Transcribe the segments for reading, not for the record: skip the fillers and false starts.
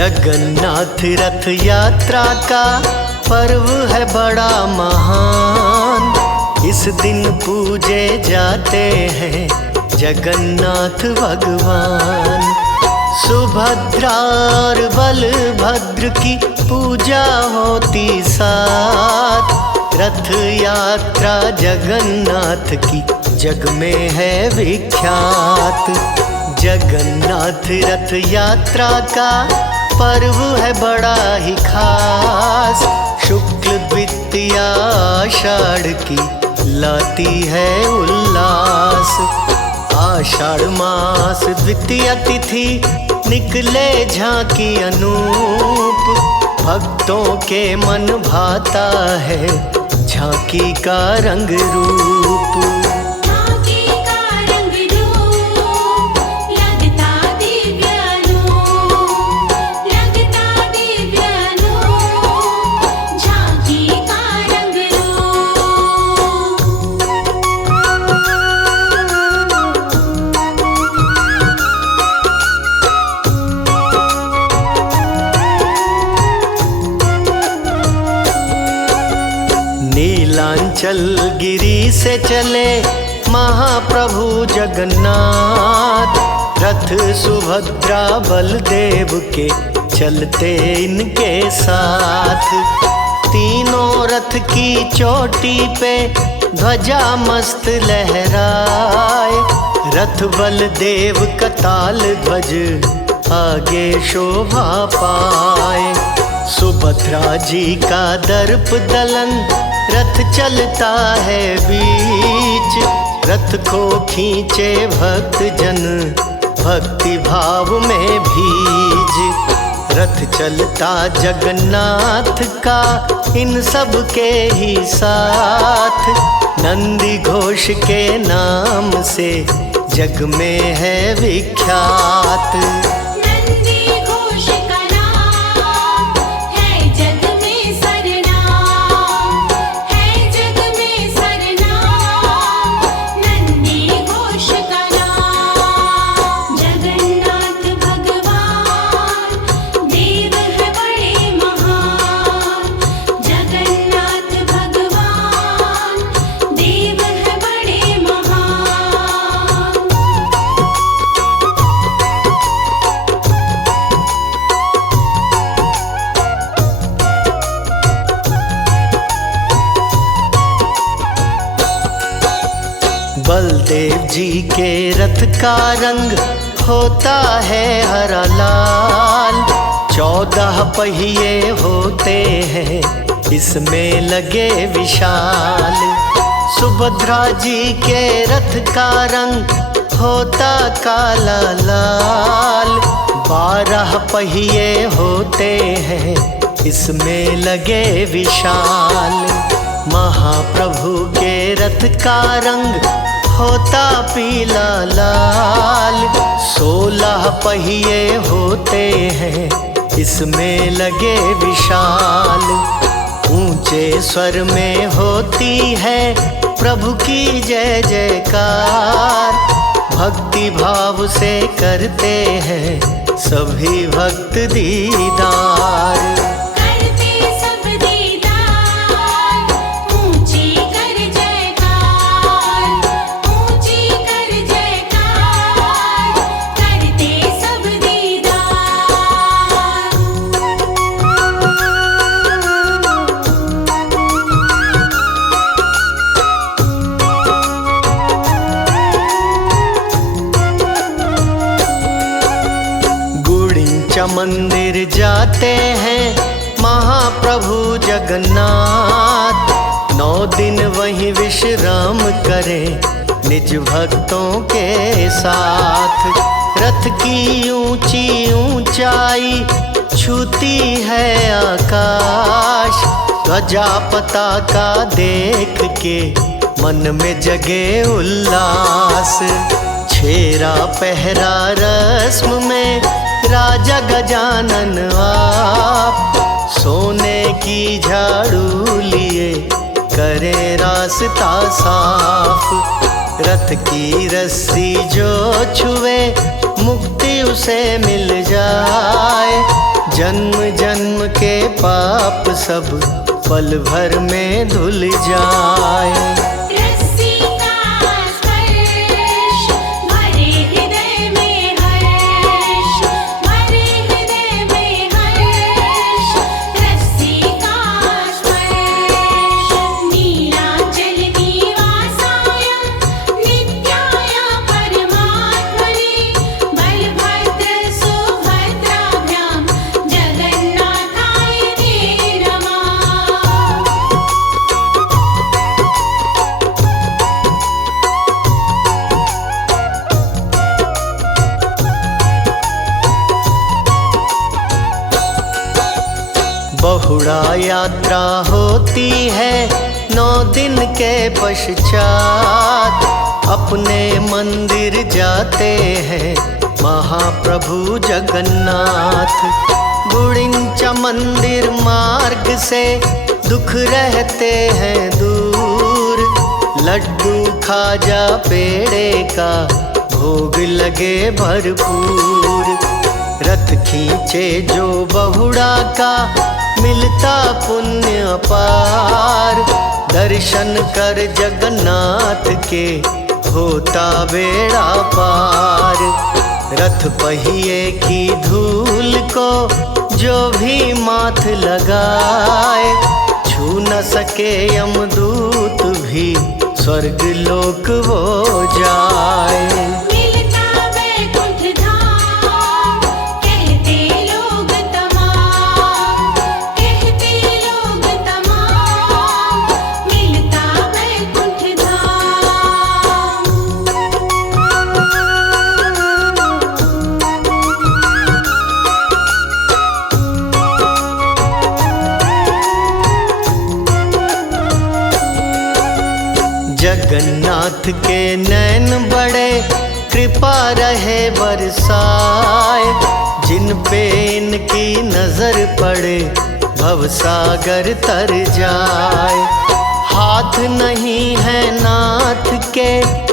जगन्नाथ रथ यात्रा का पर्व है बड़ा महान। इस दिन पूजे जाते हैं जगन्नाथ भगवान। सुभद्रा और बलभद्र की पूजा होती साथ। रथ यात्रा जगन्नाथ की जग में है विख्यात। जगन्नाथ रथ यात्रा का पर्व है बड़ा ही खास। शुक्ल द्वितीया आषाढ़ की लाती है उल्लास। आषाढ़ मास द्वितीया तिथि निकले झांकी अनूप। भक्तों के मन भाता है झांकी का रंग रूप। नीलांचल गिरी से चले महाप्रभु जगन्नाथ। रथ सुभद्रा बलदेव के चलते इनके साथ। तीनों रथ की चोटी पे ध्वजा मस्त लहराए। रथ बलदेव का ताल ध्वज आगे शोभा पाए। सुभद्रा जी का दर्प दलन रथ चलता है बीच। रथ को खींचे भक्त जन भक्ति भाव में भीज। रथ चलता जगन्नाथ का इन सब के ही साथ। नंदी घोष के नाम से जग में है विख्यात। बलदेव जी के रथ का रंग होता है हरा लाल। 14 पहिए होते हैं इसमें लगे विशाल। सुभद्रा जी के रथ का रंग होता काला लाल। 12 पहिए होते हैं इसमें लगे विशाल। महाप्रभु के रथ का रंग होता पीला लाल। 16 पहिए होते हैं इसमें लगे विशाल। ऊंचे स्वर में होती है प्रभु की जय जयकार। भक्ति भाव से करते हैं सभी भक्त दीदार। मंदिर जाते हैं महाप्रभु जगन्नाथ। 9 दिन वहीं विश्राम करें निज भक्तों के साथ। रथ की ऊंची ऊंचाई छूती है आकाश। ध्वजा पताका देख के मन में जगे उल्लास। छेरा पहरा रस्म में राजा गजानन आप। सोने की झाड़ू लिए करे रास्ता साफ। रथ की रस्सी जो छुए मुक्ति उसे मिल जाए। जन्म जन्म के पाप सब पल भर में धुल जाए। रस्सी का स्पर्श भरे हृदय में हर्ष, भरे हृदय में हर्ष। रस्सी का स्पर्श नीलाचल निवासाय नित्याय परमात्मने बलभद्र सुभद्राभ्यां जगन्नाथाय ते नमः। बहुड़ा यात्रा होती है 9 दिन के पश्चात। अपने मंदिर जाते हैं महाप्रभु जगन्नाथ। गुड़िंचा मंदिर मार्ग से दुख रहते हैं दूर। लड्डू खाजा पेड़े का भोग लगे भरपूर। रथ खींचे जो बहुड़ा का मिलता पुण्य अपार। दर्शन कर जगन्नाथ के होता बेड़ा पार। रथ पहिए की धूल को जो भी माथ लगाए, छू न सके यमदूत भी स्वर्ग लोक वो जाए। मिलता वैकुंठ धाम कहते लोग तमाम, कहते लोग तमाम। मिलता वैकुंठ धाम। जगन्नाथ के नैन बड़े कृपा रहे बरसाए। जिन पे इनकी नजर पड़े भवसागर तर जाए। हाथ नहीं है नाथ के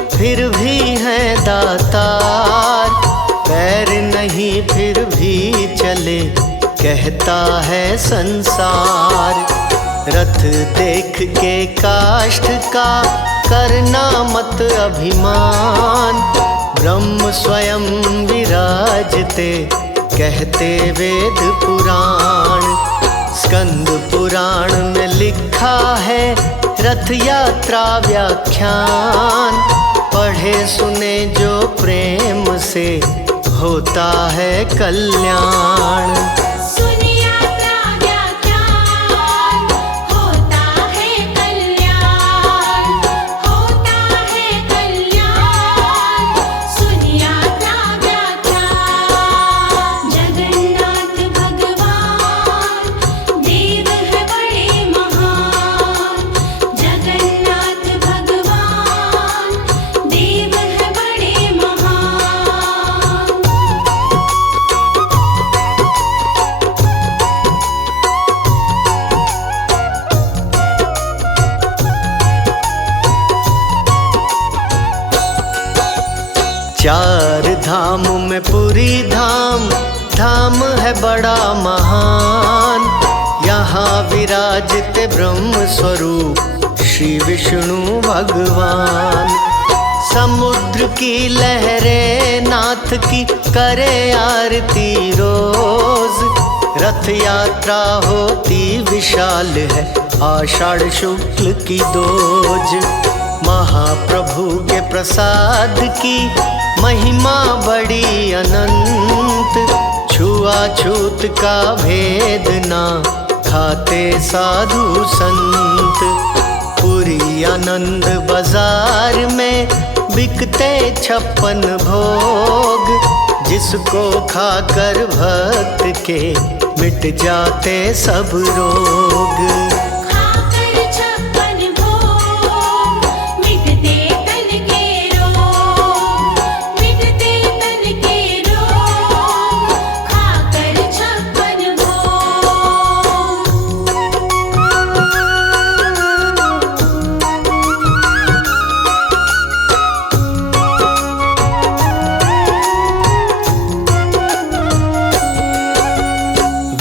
फिर भी है दातार। पैर नहीं फिर भी चले कहता है संसार। रथ देख के काष्ठ का करना मत अभिमान। ब्रह्म स्वयं विराजते कहते वेद पुराण। स्कंद पुराण में लिखा है रथ यात्रा व्याख्यान। पढ़े सुने जो प्रेम से होता है कल्याण। सुन यात्रा व्याख्यान होता है कल्याण, होता है कल्याण। सुन यात्रा व्याख्यान। जगन्नाथ भगवान देव है बड़े महान। जगन्नाथ भगवान देव है बड़े महान। चार धाम में पुरी धाम, धाम है बड़ा महान। यहाँ विराजते ब्रह्म स्वरूप श्री विष्णु भगवान। समुद्र की लहरें नाथ की करे आरती रोज। रथ यात्रा होती विशाल है आषाढ़ शुक्ल की दोज। महाप्रभु के प्रसाद की महिमा बड़ी अनंत। छुआछूत का भेद ना खाते साधु संत। पुरी आनंद बाजार में बिकते 56 भोग। जिसको खाकर भक्त के मिट जाते सब रोग। खाकर 56 भोग मिटते तन के रोग, मिटते तन के रोग। खाकर 56 भोग।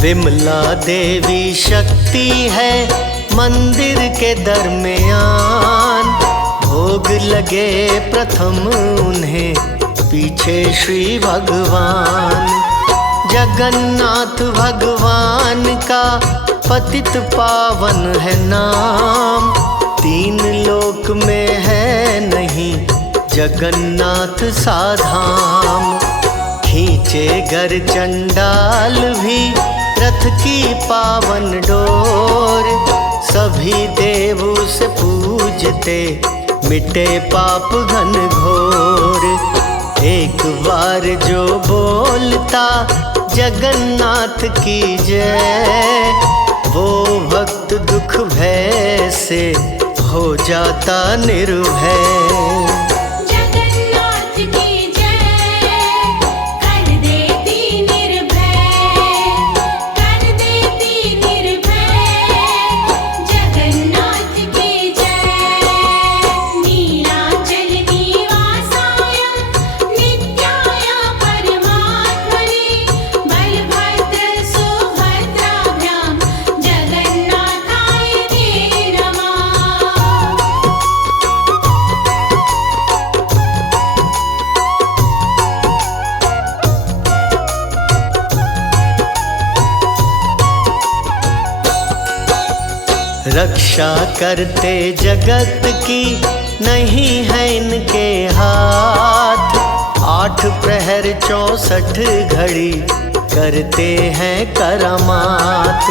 विमला देवी शक्ति है मंदिर के दरमियान। भोग लगे प्रथम उन्हें, पीछे श्री भगवान। जगन्नाथ भगवान का पतित पावन है नाम। तीन लोक में है नहीं जगन्नाथ सा धाम। खींचे घर चंडाल भी रथ की पावन डोर। सभी देव उसे पूजते, मिटे पाप घन घोर। एक बार जो बोलता जगन्नाथ की जय, वो भक्त दुख भय से हो जाता निर्भय। जगन्नाथ की जय कर देती निर्भय, कर देती निर्भय। जगन्नाथ की जय। नीलाचल निवासाय नित्याय परमात्मने, बलभद्र सुभद्राभ्यां जगन्नाथाय ते नमः। रक्षा करते जगत की नहीं है इनके हाथ। 8 प्रहर 64 घड़ी करते हैं करामात।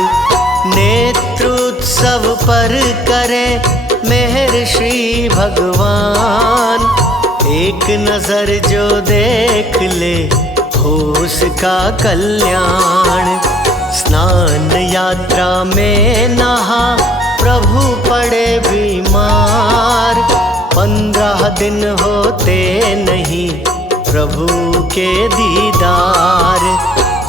नेत्रोत्सव पर करें मेहर श्री भगवान। एक नजर जो देख ले हो उसका कल्याण। स्नान यात्रा में नहा प्रभु पड़े बीमार। 15 दिन होते नहीं प्रभु के दीदार।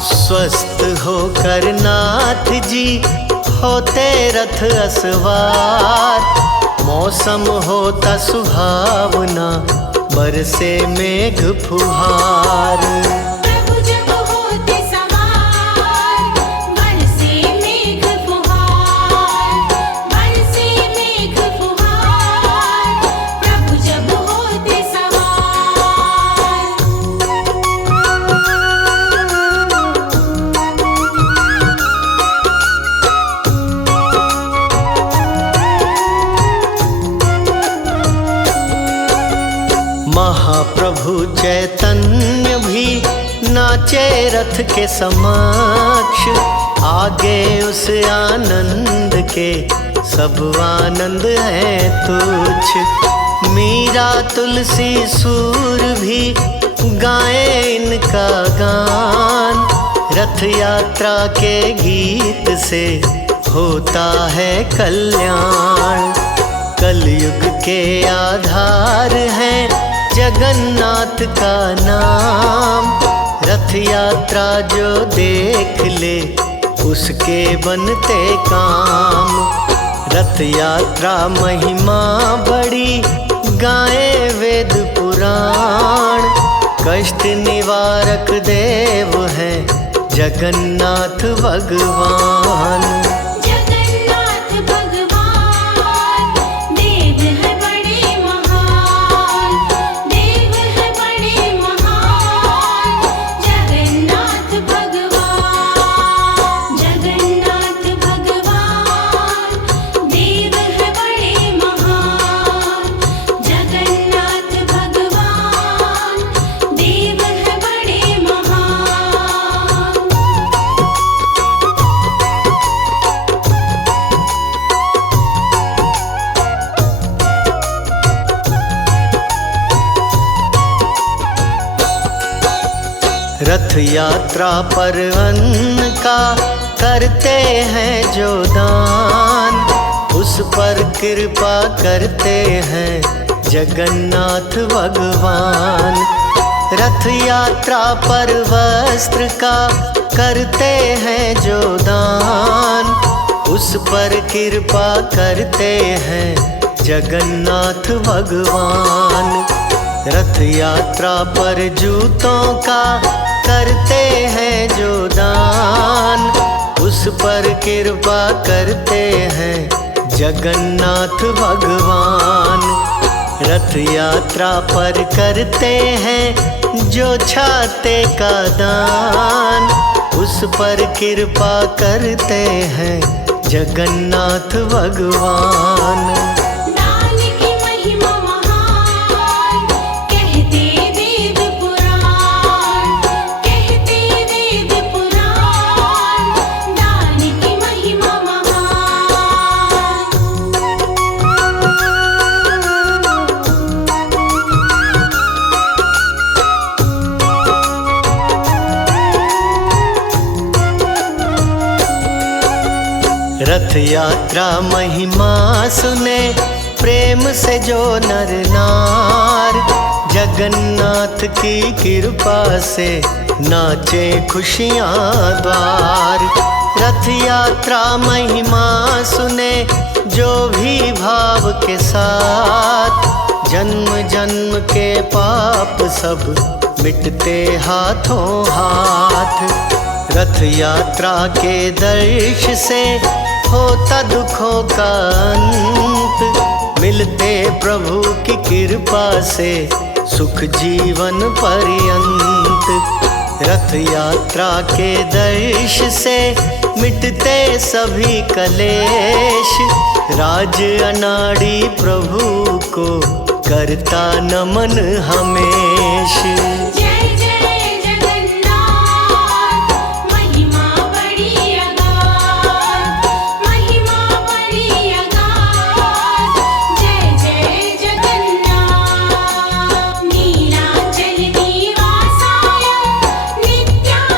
स्वस्थ होकर नाथ जी होते रथ असवार। मौसम होता सुहावना, बरसे मेघ फुहार। प्रभु जब होते सवार, बरसे मेघ फुहार, बरसे मेघ फुहार। प्रभु जब होते महाप्रभु चैतन्य भी नाचे रथ के समक्ष। आगे उस आनंद के सब आनंद है तुच्छ। मीरा तुलसी सूर भी गाए इनका गान। रथ यात्रा के गीत से होता है कल्याण। कलयुग के आधार है जगन्नाथ का नाम। रथ यात्रा जो देख ले उसके बनते काम। रथ यात्रा महिमा बड़ी गाए वेद पुराण। कष्ट निवारक देव है जगन्नाथ भगवान। जगन्नाथ भगवान देव है बड़े महान, देव है बड़े महान। जगन्नाथ भगवान, जगन्नाथ भगवान देव है बड़े महान। जगन्नाथ भगवान देव है बड़े महान। रथ यात्रा पर अन्न का करते हैं जो दान। उस पर कृपा करते हैं जगन्नाथ भगवान। रथ यात्रा पर वस्त्र का करते हैं जो दान। उस पर कृपा करते हैं जगन्नाथ भगवान। रथ यात्रा पर जूतों का करते हैं जो दान। उस पर कृपा करते हैं जगन्नाथ भगवान। रथ यात्रा पर करते हैं जो छाते का दान, उस पर कृपा करते हैं जगन्नाथ भगवान। दान की महिमा महान, कहते वेद पुराण, कहते वेद पुराण, दान की महिमा रथ यात्रा महिमा सुने प्रेम से जो नर नार, जगन्नाथ की कृपा से नाचे खुशियाँ द्वार। रथ यात्रा महिमा सुने जो भी भाव के साथ, जन्म जन्म के पाप सब मिटते हाथों हाथ। रथ यात्रा के दर्श से होता दुखों का अंत, मिलते प्रभु की कृपा से सुख जीवन पर्यंत। रथ यात्रा के दर्श से मिटते सभी कलेश, राज अनाड़ी प्रभु को करता नमन हमेश।